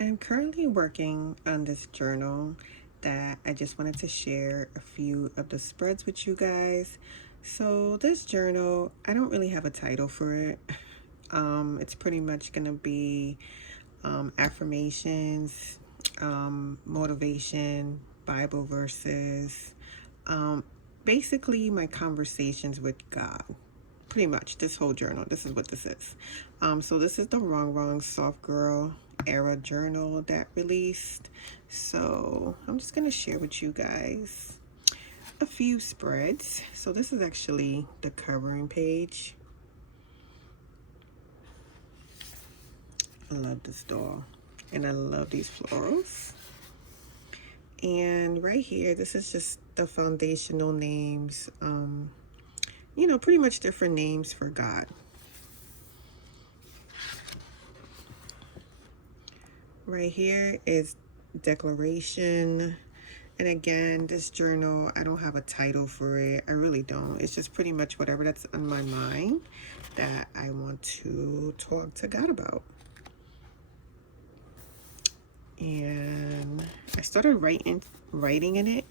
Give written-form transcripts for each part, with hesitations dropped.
I'm currently working on this journal that I just wanted to share a few of the spreads with you guys. So this journal, I don't really have a title for it. It's pretty much gonna be affirmations, motivation, Bible verses, um, basically my conversations with God. Pretty much this whole journal, this is what this is. So this is the Wrong Soft Girl era journal that released. So I'm just gonna share with you guys a few spreads. So this is actually the covering page. I love this doll and I love these florals. And right here, this is just the foundational names, pretty much different names for God. Right here is declaration. And again, this journal, I don't have a title for it. I really don't. It's just pretty much whatever that's on my mind that I want to talk to God about. And I started writing in it,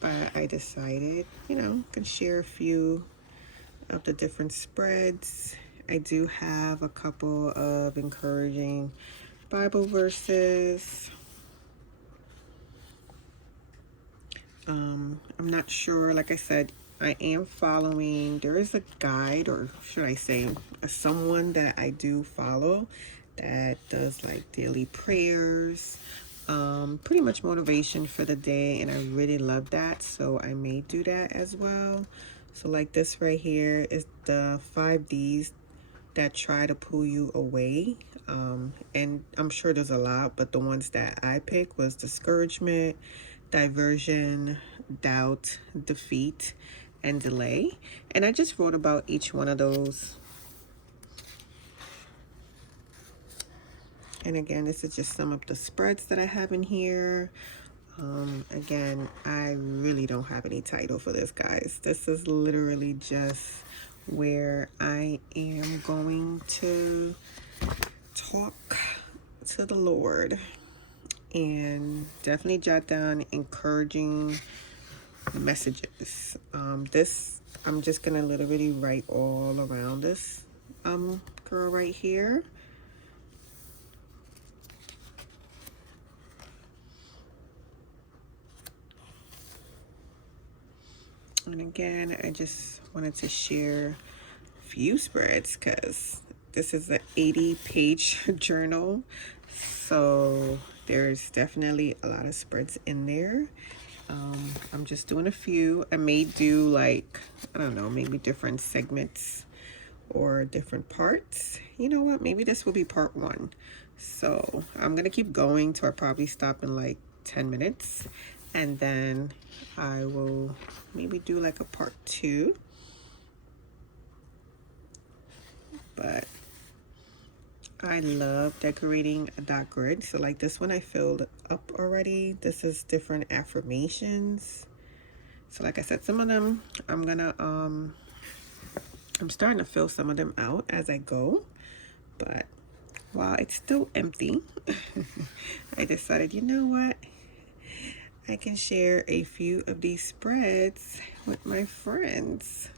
but I decided, can share a few of the different spreads. I do have a couple of encouraging Bible verses. I'm not sure, like I said, I am following, there is a guide, or should I say someone that I do follow that does like daily prayers, pretty much motivation for the day, and I really love that, so I may do that as well. So like this right here is the 5 Ds that try to pull you away, and I'm sure there's a lot, but the ones that I picked was discouragement, diversion, doubt, defeat, and delay. And I just wrote about each one of those. And again, this is just some of the spreads that I have in here. Again, I really don't have any title for this, guys. This is literally just where I am going to talk to the Lord, and definitely jot down encouraging messages. This, I'm just gonna literally write all around this girl right here. And again, I just wanted to share a few spreads because this is an 80-page journal, so there's definitely a lot of spreads in there. I'm just doing a few. I may do like, I don't know, maybe different segments or different parts. You know what? Maybe this will be part 1. So I'm going to keep going till I probably stop in like 10 minutes. And then I will maybe do like a part 2. But I love decorating a dot grid. So like this one I filled up already. This is different affirmations. So like I said, some of them I'm starting to fill some of them out as I go. But while it's still empty, I decided, you know what? I can share a few of these spreads with my friends.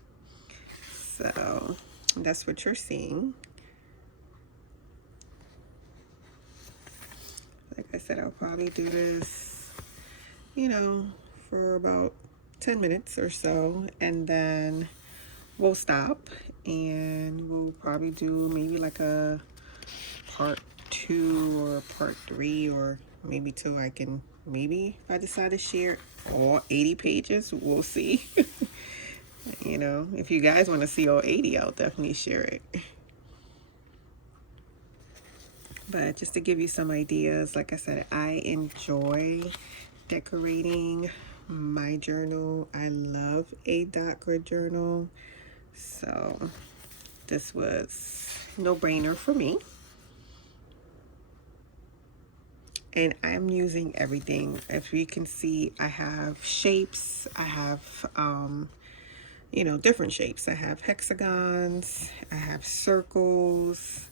So that's what you're seeing. Like I said, I'll probably do this, for about 10 minutes or so, and then we'll stop and we'll probably do maybe like a part 2 or part 3, or maybe 2. I can, maybe if I decide to share all 80 pages, we'll see. If you guys want to see all 80, I'll definitely share it. But just to give you some ideas, like I said, I enjoy decorating my journal. I love a dot grid journal. So this was no-brainer for me. And I'm using everything. If you can see, I have shapes. I have, different shapes. I have hexagons. I have circles.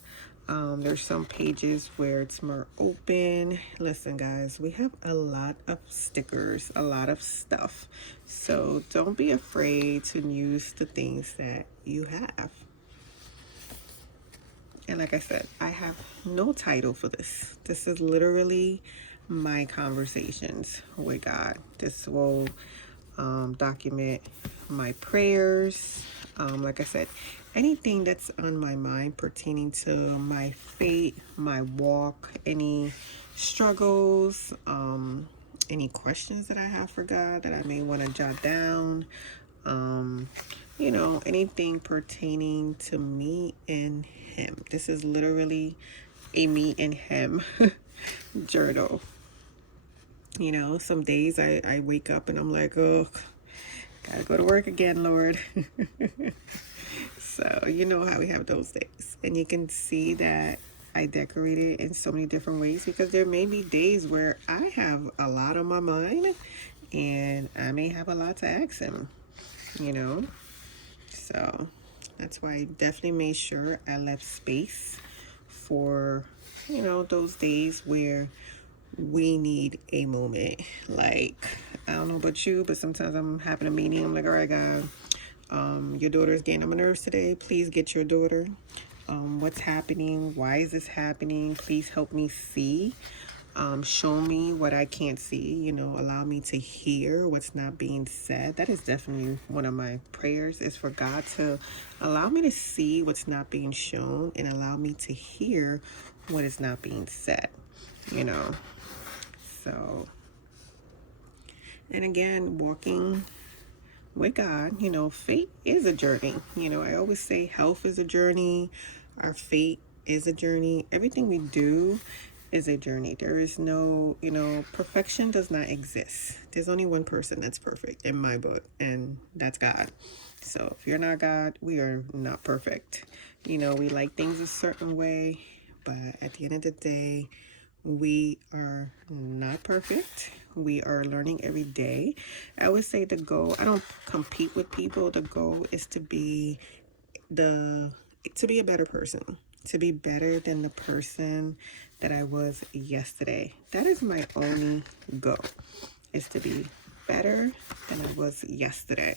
There's some pages where it's more open. Listen, guys, we have a lot of stickers, a lot of stuff. So don't be afraid to use the things that you have. And like I said, I have no title for this. This is literally my conversations with God. This will document my prayers. Like I said, anything that's on my mind pertaining to my faith, my walk, any struggles, any questions that I have for God that I may want to jot down, you know, anything pertaining to me and Him. This is literally a me and Him journal. You know, some days I wake up and I'm like, oh, gotta go to work again, Lord. So you know how we have those days. And you can see that I decorate it in so many different ways because there may be days where I have a lot on my mind and I may have a lot to ask Him, you know. So that's why I definitely made sure I left space for, you know, those days where we need a moment. Like, I don't know about you, but sometimes I'm having a meeting. I'm like, all right, God, your daughter's getting on my nerves today. Please get your daughter. What's happening? Why is this happening? Please help me see. Show me what I can't see. You know, allow me to hear what's not being said. That is definitely one of my prayers, is for God to allow me to see what's not being shown and allow me to hear what is not being said, you know. So, and again, walking with God, you know, faith is a journey. You know, I always say health is a journey. Our faith is a journey. Everything we do is a journey. There is no, you know, perfection does not exist. There's only one person that's perfect in my book, and that's God. So if you're not God, we are not perfect. You know, we like things a certain way, but at the end of the day, we are not perfect. We are learning every day. I always say the goal, I don't compete with people. The goal is to be a better person, to be better than the person that I was yesterday. That is my only goal, is to be better than I was yesterday.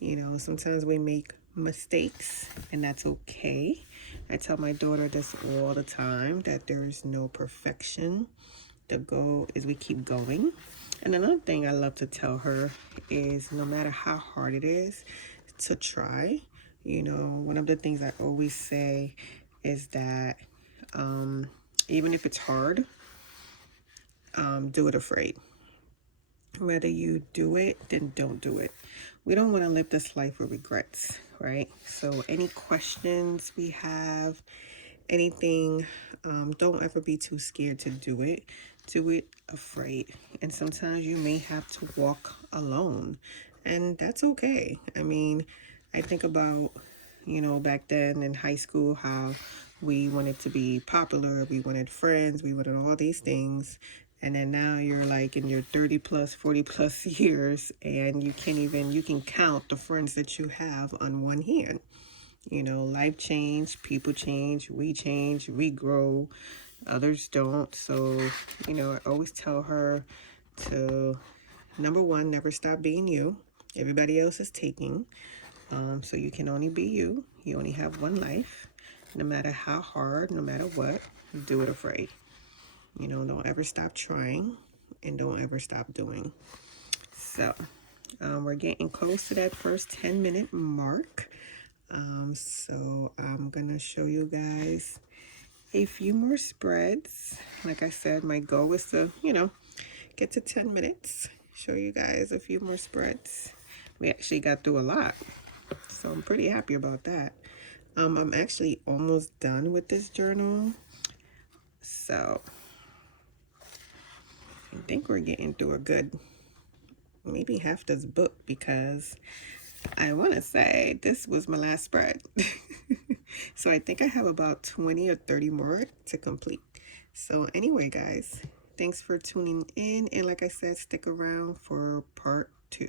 You know, sometimes we make mistakes and that's okay. I tell my daughter this all the time, that there is no perfection. The goal is we keep going. And another thing I love to tell her is, no matter how hard it is, to try. You know, one of the things I always say is that even if it's hard, do it afraid. Whether you do it, then don't do it. We don't want to live this life with regrets, right? So any questions we have, anything, don't ever be too scared to do it. Do it afraid. And sometimes you may have to walk alone, and that's okay. I mean, I think about, you know, back then in high school, how we wanted to be popular, we wanted friends, we wanted all these things. And then now you're like in your 30 plus, 40 plus years, and you can count the friends that you have on one hand. You know, life change, people change, we grow, others don't. So, you know, I always tell her to, number one, never stop being you. Everybody else is taking. So you can only be you. You only have one life. No matter how hard, no matter what, do it afraid. You know, don't ever stop trying, and don't ever stop doing. So, we're getting close to that first 10-minute mark. So I'm gonna show you guys a few more spreads. Like I said, my goal is to, you know, get to 10 minutes. Show you guys a few more spreads. We actually got through a lot, so I'm pretty happy about that. I'm actually almost done with this journal. So I think we're getting through a good, maybe half this book, because I want to say this was my last spread. So I think I have about 20 or 30 more to complete. So anyway, guys, thanks for tuning in. And like I said, stick around for part 2.